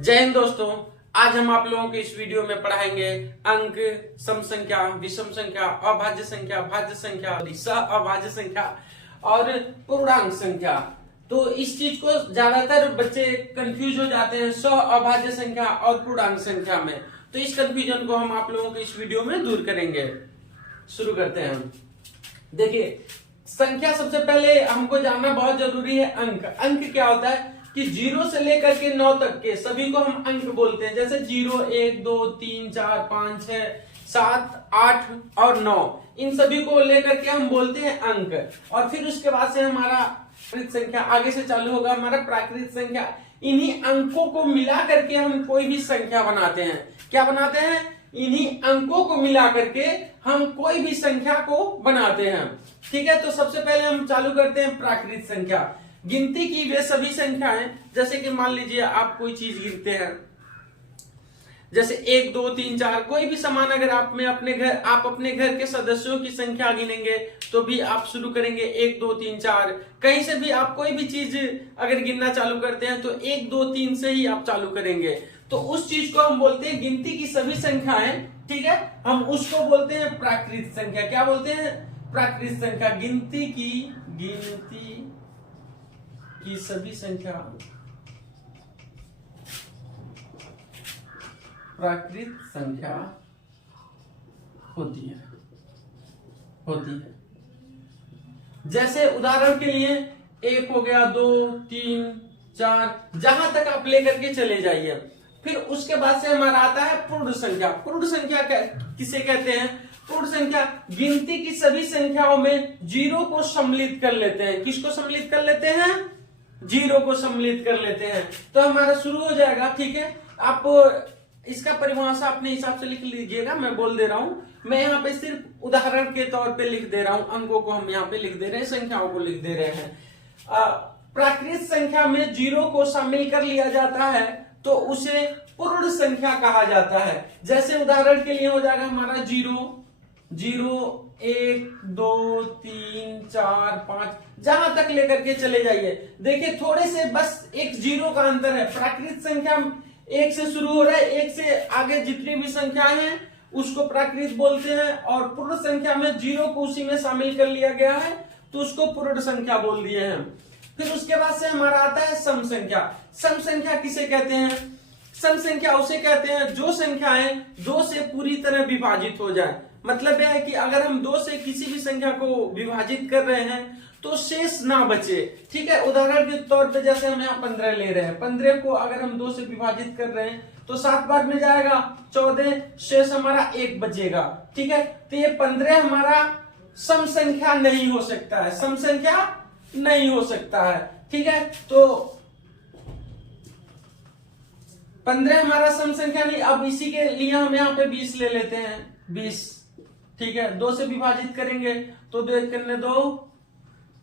जय हिंद दोस्तों। आज हम आप लोगों को इस वीडियो में पढ़ाएंगे अंक, सम संख्या, विषम संख्या, अभाज्य संख्या, भाज्य संख्या, सह अभाज्य संख्या और पूर्णांक संख्या। तो इस चीज को ज्यादातर बच्चे कंफ्यूज हो जाते हैं सह अभाज्य संख्या और पूर्णांक संख्या में। तो इस कंफ्यूजन को हम आप लोगों को इस वीडियो में दूर करेंगे। शुरू करते हैं हम। देखिए, संख्या सबसे पहले हमको जानना बहुत जरूरी है। अंक अंक क्या होता है कि 0 से लेकर के 9 तक के सभी को हम अंक बोलते हैं। जैसे 0, 1, 2, 3, 4, 5, 6, 7, 8 और 9, इन सभी को लेकर के हम बोलते हैं अंक। और फिर उसके बाद से हमारा प्राकृत संख्या आगे से चालू होगा, हमारा प्राकृत संख्या। इन्हीं अंकों को मिला करके हम कोई भी संख्या बनाते हैं। क्या बनाते हैं? इन्हीं अंकों को मिला करके हम कोई भी संख्या को बनाते हैं। ठीक है, तो सबसे पहले हम चालू करते हैं प्राकृत संख्या। गिनती की वे सभी संख्याएं, जैसे कि मान लीजिए आप कोई चीज गिनते हैं, जैसे 1, 2, 3, 4, कोई भी सामान अगर आप अपने घर के सदस्यों की संख्या गिनेंगे तो भी आप शुरू करेंगे 1, 2, 3, 4। कहीं से भी आप कोई भी चीज अगर गिनना चालू करते हैं तो 1, 2, 3 से ही आप चालू करेंगे। तो उस चीज को हम बोलते हैं गिनती की सभी संख्याएं। ठीक है, हम उसको बोलते हैं प्राकृत संख्या। क्या बोलते हैं? प्राकृत संख्या। गिनती की सभी संख्या प्राकृत संख्या होती है। जैसे उदाहरण के लिए 1 हो गया, 2, 3, 4, जहां तक आप लेकर के चले जाइए। फिर उसके बाद से हमारा आता है पूर्ण संख्या। पूर्ण संख्या किसे कहते हैं? पूर्ण संख्या गिनती की सभी संख्याओं में 0 को सम्मिलित कर लेते हैं। किसको सम्मिलित कर लेते हैं? 0 को सम्मिलित कर लेते हैं। तो हमारा शुरू हो जाएगा। ठीक है, आप इसका परिभाषा अपने हिसाब से लिख लीजिएगा, मैं बोल दे रहा हूं। मैं यहाँ पे सिर्फ उदाहरण के तौर पे लिख दे रहा हूं। अंकों को हम यहाँ पे लिख दे रहे हैं, संख्याओं को लिख दे रहे हैं। प्राकृत संख्या में 0 को शामिल कर लिया जाता है तो उसे पूर्ण संख्या कहा जाता है। जैसे उदाहरण के लिए हो जाएगा हमारा 0, 1, 2, 3, 4, 5, जहां तक लेकर के चले जाइए। देखिए, थोड़े से बस एक 0 का अंतर है। प्राकृत संख्या 1 से शुरू हो रहा है, 1 से आगे जितनी भी संख्याएं हैं उसको प्राकृत बोलते हैं। और पूर्ण संख्या में 0 को उसी में शामिल कर लिया गया है तो उसको पूर्ण संख्या बोल दिए हैं। फिर उसके बाद से हमारा आता है सम संख्या। सम संख्या किसे कहते हैं? सम संख्या उसे कहते हैं जो संख्याएं 2 से पूरी तरह विभाजित हो जाए। मतलब यह है कि अगर हम 2 से किसी भी संख्या को विभाजित कर रहे हैं तो शेष ना बचे। ठीक है, उदाहरण के तौर पे जैसे हम यहाँ 15 ले रहे हैं, 15 को अगर हम 2 से विभाजित कर रहे हैं तो 7 बार में जाएगा 14, शेष हमारा 1 बचेगा। ठीक है, तो ये 15 हमारा सम संख्या नहीं हो सकता है। सम संख्या नहीं हो सकता है। ठीक है, तो 15 हमारा सम संख्या नहीं। अब इसी के लिए हम यहाँ पे 20 ले लेते हैं। 20, ठीक है, 2 से विभाजित करेंगे तो 2 1 करने 2,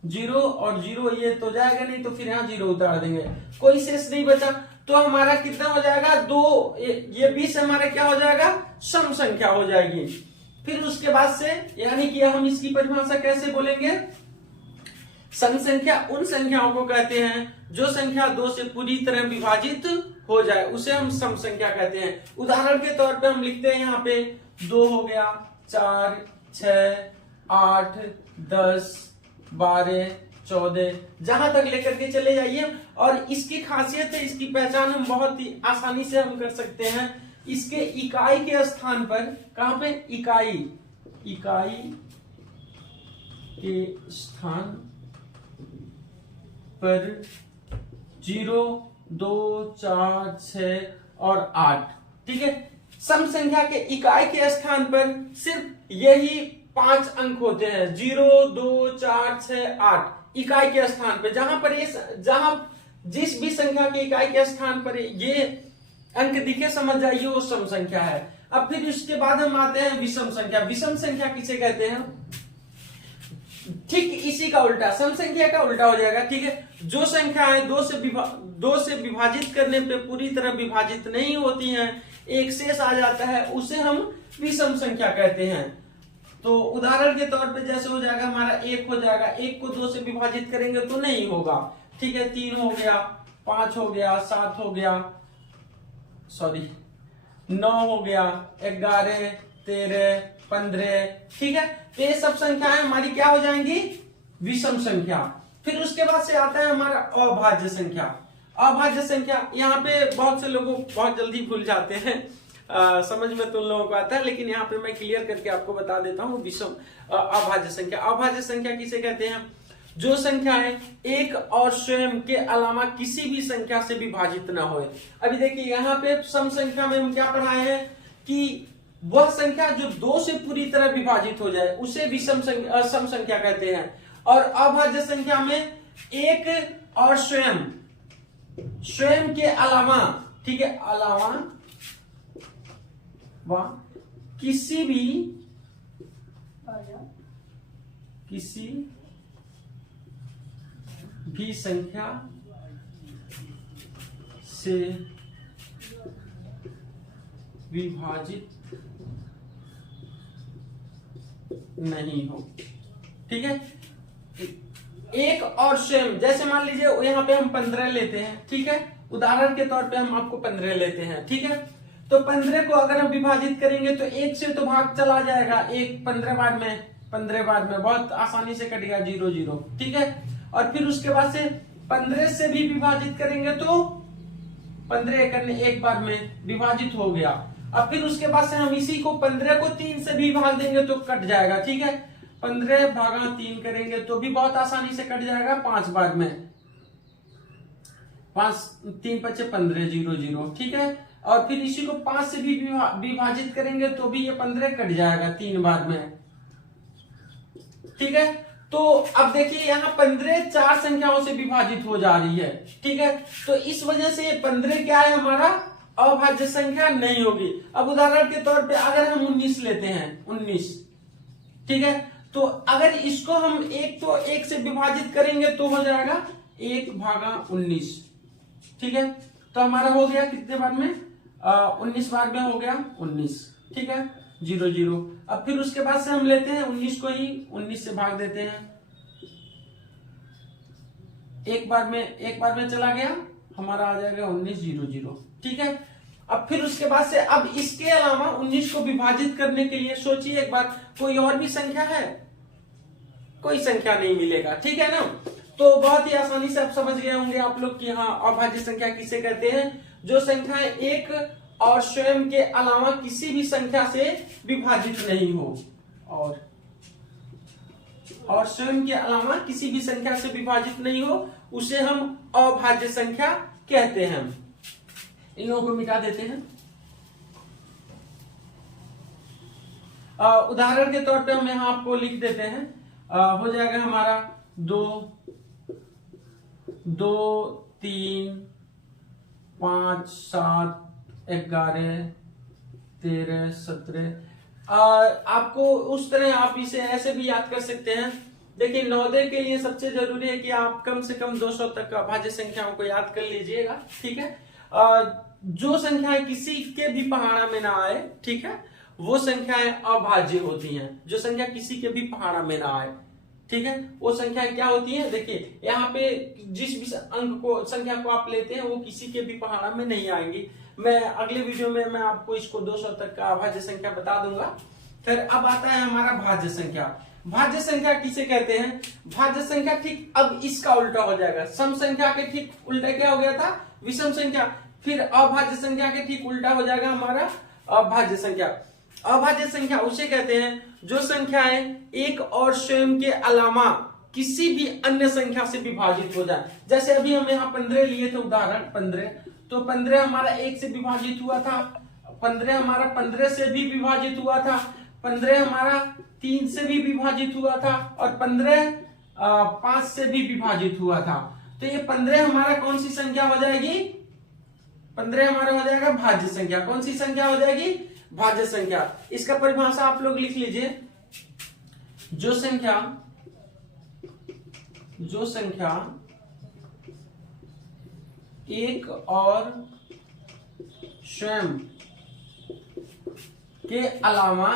0 और 0 ये तो जाएगा नहीं, तो फिर यहाँ 0 उतार देंगे, कोई शेष नहीं बचा। तो हमारा कितना हो जाएगा? 2, ये 20 हमारा क्या हो जाएगा? सम संख्या हो जाएगी। फिर उसके बाद से यानी कि हम इसकी परिभाषा कैसे बोलेंगे? सम संख्या उन संख्याओं को कहते हैं जो संख्या 2 से पूरी तरह विभाजित हो जाए, उसे हम सम संख्या कहते हैं। उदाहरण के तौर पे हम लिखते हैं यहाँ पे 2 हो गया, 4, 6, 8, 10, 12, 14, जहां तक लेकर के चले जाइए। और इसकी खासियत है, इसकी पहचान हम बहुत ही आसानी से हम कर सकते हैं। इसके इकाई के स्थान पर, कहां पे? इकाई के स्थान पर 0, 2, 4, 6 और 8। ठीक है, सम संख्या के इकाई के स्थान पर सिर्फ यही 5 अंक होते हैं। 0, 2, 4, 6, 8 इकाई के स्थान पर। जहां जिस भी संख्या के इकाई के स्थान पर ये अंक दिखे, समझ जाइए वो सम संख्या है। अब फिर उसके बाद हम आते हैं विषम संख्या। विषम संख्या किसे कहते हैं? ठीक इसी का उल्टा, सम संख्या का उल्टा हो जाएगा। ठीक है, जो संख्याएं 2 से विभाजित करने पे पूरी तरह विभाजित नहीं होती हैं, एक शेष आ जाता है, उसे हम विषम संख्या कहते हैं। तो उदाहरण के तौर पे जैसे हो जाएगा हमारा 1 हो जाएगा, 1 को 2 से विभाजित करेंगे तो नहीं होगा। ठीक है, 3 हो गया, 5 हो गया, 7 हो गया, सॉरी 9 हो गया, 11, 13, 15, ठीक है। तो ये सब संख्याएं हमारी क्या हो जाएंगी, विषम संख्या। फिर उसके बाद से आता है हमारा अभाज्य संख्या। अभाज्य संख्या यहाँ पे बहुत से लोगों बहुत जल्दी भूल जाते हैं, समझ में तो उन लोगों को आता है, लेकिन यहाँ पे मैं क्लियर करके आपको बता देता हूँ। विषम अभाज्य संख्या, अभाज्य संख्या किसे कहते हैं, जो संख्याएं एक और स्वयं के अलावा किसी भी संख्या से विभाजित ना हो। अभी देखिए यहाँ पे सम संख्या में हम क्या पढ़ाए हैं कि वह संख्या जो 2 से पूरी तरह विभाजित हो जाए उसे विषम सम संख्या कहते हैं। और अभाज्य संख्या में एक और स्वयं के अलावा, ठीक है, अलावा व किसी भी संख्या से विभाजित नहीं हो, ठीक है। एक और स्वयं, जैसे मान लीजिए यहाँ पे हम 15 लेते हैं, ठीक है, उदाहरण के तौर पे हम आपको 15 लेते हैं, ठीक है। तो 15 को अगर हम विभाजित करेंगे तो 1 से तो भाग चला जाएगा, 1 15 बार में बहुत आसानी से कट गया 0 0, ठीक है। और फिर उसके बाद से 15 से भी विभाजित करेंगे तो 15 करने 1 बार में विभाजित हो गया। अब फिर उसके बाद से हम इसी को 15 को 3 से भी भाग देंगे तो कट जाएगा, ठीक है। 15 भागा 3 करेंगे तो भी बहुत आसानी से कट जाएगा 5 बार में, 5 3 5 15 0 0, ठीक है। और फिर इसी को 5 से भी विभाजित करेंगे तो भी ये 15 कट जाएगा 3 बार में, ठीक है। तो अब देखिए यहाँ 15 4 संख्याओं से विभाजित हो जा रही है, ठीक है। तो इस वजह से 15 क्या है, हमारा अभाज्य संख्या नहीं होगी। अब उदाहरण के तौर पे अगर हम 19 लेते हैं, 19, ठीक है, तो अगर इसको हम 1 से विभाजित करेंगे तो हो जाएगा 1 भागा 19, ठीक है। तो हमारा हो गया कितने बार में, 19 बार में हो गया 19, ठीक है, 0 0। अब फिर उसके बाद से हम लेते हैं 19 को ही 19 से भाग देते हैं, एक बार में चला गया, हमारा आ जाएगा 19 0 0, ठीक है। अब फिर उसके बाद से अब इसके अलावा 19 को विभाजित करने के लिए सोचिए एक बार, कोई और भी संख्या है, कोई संख्या नहीं मिलेगा, ठीक है ना। तो बहुत ही आसानी से आप समझ गए होंगे आप लोग कि हाँ अभाज्य संख्या किसे कहते हैं, जो संख्या एक और स्वयं के अलावा किसी भी संख्या से विभाजित नहीं हो, और स्वयं के अलावा किसी भी संख्या से विभाजित नहीं हो उसे हम अभाज्य संख्या कहते हैं। इन लोगों को मिटा देते हैं। उदाहरण के तौर पे हम यहां आपको लिख देते हैं, हो जाएगा हमारा 2 2 3 5 7 11 13 17। आपको उस तरह आप इसे ऐसे भी याद कर सकते हैं। देखिए नवोदय के लिए सबसे जरूरी है कि आप कम से कम 200 तक अभाज्य संख्याओं को याद कर लीजिएगा, ठीक है। जो संख्याएं किसी के भी पहाड़ा में ना आए, ठीक है, वो संख्याएं अभाज्य होती हैं। जो संख्या किसी के भी पहाड़ा में ना आए, ठीक है, वो संख्याएं क्या होती हैं। देखिए यहाँ पे जिस भी अंक को संख्या को आप लेते हैं वो किसी के भी पहाड़ा में नहीं आएंगी। मैं अगले वीडियो में मैं आपको इसको 200 तक का अभाज्य संख्या बता दूंगा। फिर अब आता है हमारा भाज्य संख्या। भाज्य संख्या किसे कहते हैं। भाज्य संख्या ठीक अब इसका उल्टा हो जाएगा। सम संख्या के ठीक उल्टा क्या हो गया था, विषम संख्या। फिर अभाज्य संख्या के ठीक उल्टा हो जाएगा हमारा अभाज्य संख्या। अभाज्य संख्या उसे कहते हैं जो संख्याएं एक और स्वयं के अलावा किसी भी अन्य संख्या से विभाजित हो जाए। जैसे अभी हम यहाँ 15 लिए थे, उदाहरण 15, तो 15 हमारा 1 से विभाजित हुआ था, 15 हमारा 15 से भी विभाजित हुआ था, 15 हमारा 3 से भी विभाजित हुआ था, और 15 5 से भी विभाजित हुआ था। तो ये 15 हमारा कौन सी संख्या हो जाएगी, 15 हमारा हो जाएगा भाज्य संख्या। कौन सी संख्या हो जाएगी, भाज्य संख्या। इसका परिभाषा आप लोग लिख लीजिए। जो संख्या एक और स्वयं के अलावा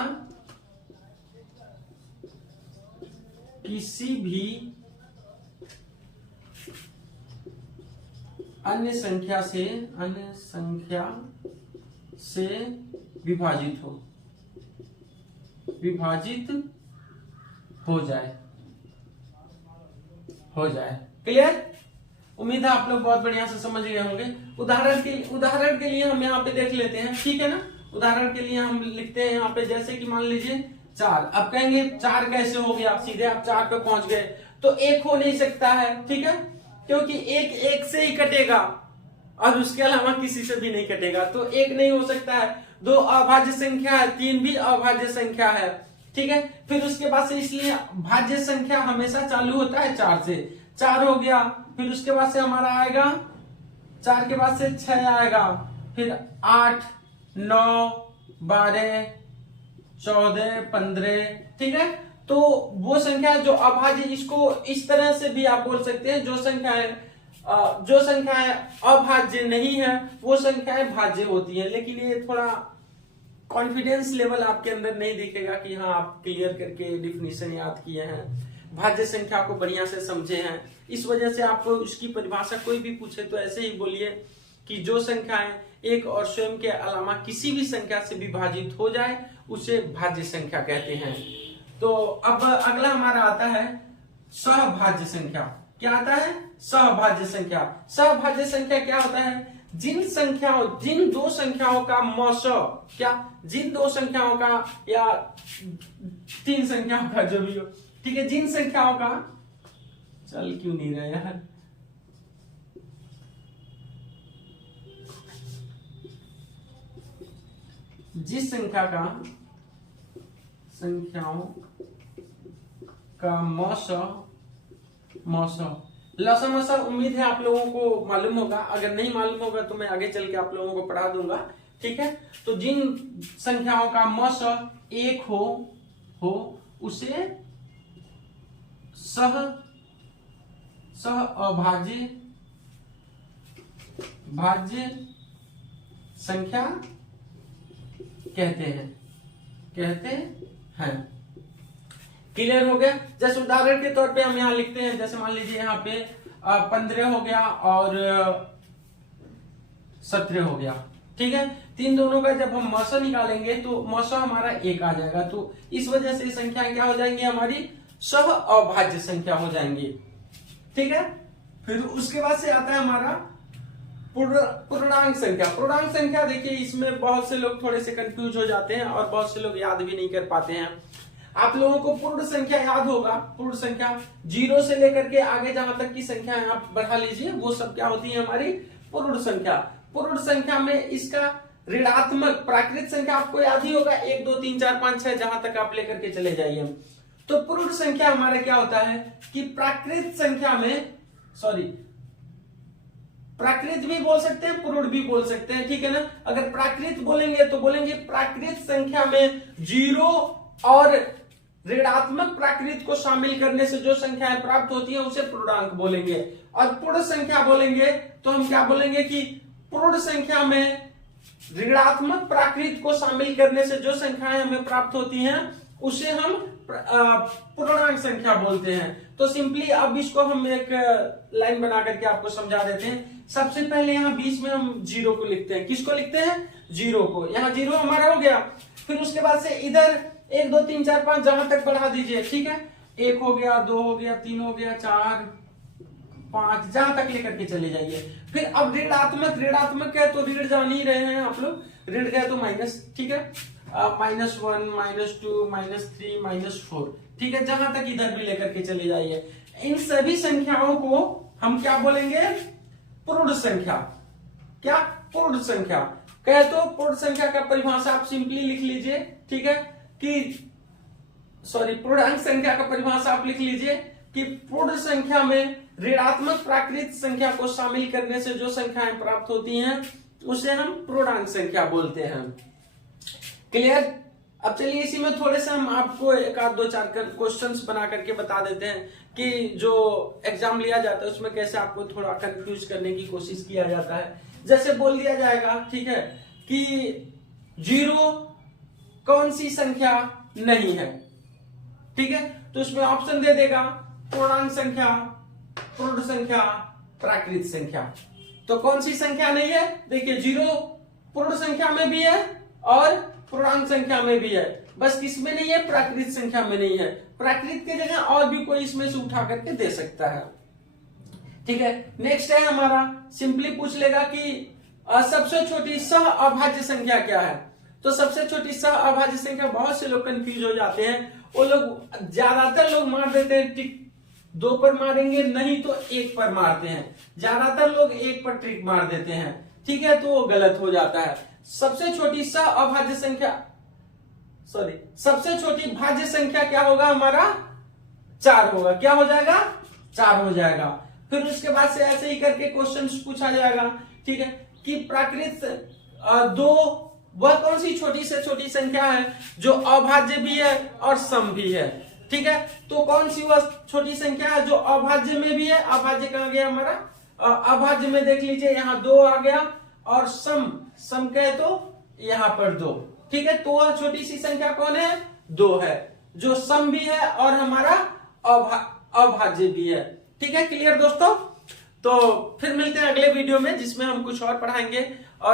किसी भी अन्य संख्या से विभाजित हो जाए। क्लियर? उम्मीद है आप लोग बहुत बढ़िया से समझ गए होंगे। उदाहरण के लिए हम यहाँ पे देख लेते हैं, ठीक है ना। उदाहरण के लिए हम लिखते हैं यहाँ पे, जैसे कि मान लीजिए 4। अब कहेंगे 4 कैसे हो गया, सीधे आप 4 पे पहुंच गए, तो 1 हो नहीं सकता है, ठीक है, क्योंकि 1 से ही कटेगा और उसके अलावा किसी से भी नहीं कटेगा, तो 1 नहीं हो सकता है। 2 अभाज्य संख्या है, 3 भी अभाज्य संख्या है, ठीक है। फिर उसके बाद से, इसलिए भाज्य संख्या हमेशा चालू होता है 4 से। 4 हो गया, फिर उसके बाद से हमारा आएगा 4 के बाद से 6 आएगा, फिर 8, 9, 12, 14, 15, ठीक है। तो वो संख्या जो अभाज्य, इसको इस तरह से भी आप बोल सकते हैं, जो संख्याएं अभाज्य नहीं है वो संख्याएं भाज्य होती है। लेकिन ये थोड़ा कॉन्फिडेंस लेवल आपके अंदर नहीं दिखेगा कि हाँ आप क्लियर करके डिफिनीशन याद किए हैं, भाज्य संख्या को बढ़िया से समझे हैं। इस वजह से आपको इसकी परिभाषा कोई भी पूछे तो ऐसे ही बोलिए कि जो संख्याएं एक और स्वयं के अलावा किसी भी संख्या से विभाजित हो जाए उसे भाज्य संख्या कहते हैं। तो अब अगला हमारा आता है सहभाज्य संख्या। क्या आता है? सहभाज्य संख्या। सहभाज्य संख्या क्या होता है? जिन दो संख्याओं का मौसो, क्या जिन दो संख्याओं का या 3 संख्याओं का, जो भी हो, ठीक है, जिन संख्याओं का, चल क्यों नहीं रहा यार, जिस संख्याओं का मौसो लसमसा, उम्मीद है आप लोगों को मालूम होगा। अगर नहीं मालूम होगा तो मैं आगे चल के आप लोगों को पढ़ा दूंगा, ठीक है। तो जिन संख्याओं का मौसो 1 हो उसे भाज्य संख्या कहते हैं। क्लियर हो गया? जैसे उदाहरण के तौर पे हम यहाँ लिखते हैं, जैसे मान लीजिए यहाँ पे 15 हो गया और 17 हो गया, ठीक है। तीन दोनों का जब हम मौसा निकालेंगे तो मौसा हमारा 1 आ जाएगा। तो इस वजह से संख्याएं क्या हो जाएंगी? हमारी सह अभाज्य संख्या हो जाएंगी, ठीक है। फिर उसके बाद से आता है हमारा पूर्णांक संख्या। पूर्णांक संख्या देखिए, इसमें बहुत से लोग थोड़े से कंफ्यूज हो जाते हैं और बहुत से लोग याद भी नहीं कर पाते हैं। आप लोगों को पूर्ण संख्या याद होगा। पूर्ण संख्या 0 से लेकर के आगे जहां तक की संख्या आप बढ़ा लीजिए, वो सब क्या होती है? हमारी पूर्ण संख्या। पूर्ण संख्या में इसका ऋणात्मक प्राकृत संख्या आपको याद ही होगा, 1 2 3 4 5 6 जहां तक आप लेकर के चले जाइए। तो पूर्ण संख्या हमारा क्या होता है कि प्राकृत संख्या में, प्राकृत भी बोल सकते हैं, पूर्ण भी बोल सकते हैं, ठीक है ना। अगर प्राकृत बोलेंगे तो बोलेंगे प्राकृत संख्या में 0 और ऋणात्मक प्राकृत को शामिल करने से जो संख्याएं प्राप्त होती है उसे पूर्णांक बोलेंगे। और पूर्ण संख्या बोलेंगे तो हम क्या बोलेंगे कि पूर्ण संख्या में ऋणात्मक प्राकृत को शामिल करने से जो संख्याएं हमें प्राप्त होती हैं उसे हम पूर्णांक संख्या बोलते हैं। तो सिंपली अब इसको हम एक लाइन बना करके आपको समझा देते हैं। सबसे पहले यहाँ बीच में हम 0 को लिखते हैं। किसको लिखते हैं? 0 को। यहाँ 0 हमारा हो गया। फिर उसके बाद से इधर 1 2 3 4 5 जहां तक बढ़ा दीजिए, ठीक है। 1 हो गया, 2 हो गया, 3 हो गया, 4 5 जहां तक लेकर के चले जाइए। फिर अब ऋणात्मक है तो ऋण जान ही रहे हैं आप लोग, ऋण है तो माइनस, ठीक है, -1 -2 -3 -4, ठीक है, जहां तक इधर भी लेकर के चले जाइए। इन सभी संख्याओं को हम क्या बोलेंगे? पूर्ण संख्या। क्या? पूर्ण संख्या। कहे तो पूर्ण संख्या का परिभाषा आप सिंपली लिख लीजिए, ठीक है, कि पूर्णांक संख्या का परिभाषा आप लिख लीजिए कि पूर्ण संख्या में ऋणात्मक प्राकृत संख्या को शामिल करने से जो संख्याएं प्राप्त होती हैं उसे हम पूर्णांक संख्या बोलते हैं। क्लियर? अब चलिए इसी में थोड़े से हम आपको 1 आध 2 4 क्वेश्चंस बना करके बता देते हैं कि जो एग्जाम लिया जाता है उसमें कैसे आपको थोड़ा कंफ्यूज करने की कोशिश किया जाता है। जैसे बोल दिया जाएगा, ठीक है, कि 0 कौन सी संख्या नहीं है, ठीक है, तो उसमें ऑप्शन दे देगा पूर्णांक संख्या, पूर्ण संख्या, प्राकृत संख्या। तो कौन सी संख्या नहीं है? देखिए 0 पूर्ण संख्या में भी है और पूर्णांक संख्या में भी है, बस किसमें नहीं है, प्राकृत संख्या में नहीं है। प्राकृत की जगह और भी कोई इसमें से उठा करके दे सकता है। ठीक है, नेक्स्ट है हमारा, सिंपली पूछ लेगा कि सबसे छोटी सह अभाज्य संख्या क्या है। तो सबसे छोटी सह अभाज्य संख्या, बहुत से लोग कंफ्यूज हो जाते हैं, वो लोग ज्यादातर लोग मार देते हैं टिक 2 पर मारेंगे, नहीं तो 1 पर मारते हैं। ज्यादातर लोग 1 पर ट्रिक मार देते हैं, ठीक है, तो वो गलत हो जाता है। सबसे छोटी सह अभाज्य संख्या, सॉरी, सबसे छोटी भाज्य संख्या क्या होगा हमारा, 4 होगा। क्या हो जाएगा, 4 हो जाएगा। फिर उसके बाद से ऐसे ही करके क्वेश्चन पूछा जाएगा, ठीक है, कि प्राकृत 2 वह कौन सी छोटी से छोटी संख्या है जो अभाज्य भी है और सम भी है। ठीक है, तो कौन सी वह छोटी संख्या है जो अभाज्य में भी है। अभाज्य कहां गया हमारा, अभाज्य में देख लीजिए, यहाँ 2 आ गया, और सम कहे तो यहाँ पर 2। ठीक है, तो वह छोटी सी संख्या कौन है, 2 है, जो सम भी है और हमारा अभाज्य भी है। ठीक है, क्लियर दोस्तों। तो फिर मिलते हैं अगले वीडियो में, जिसमें हम कुछ और पढ़ाएंगे। और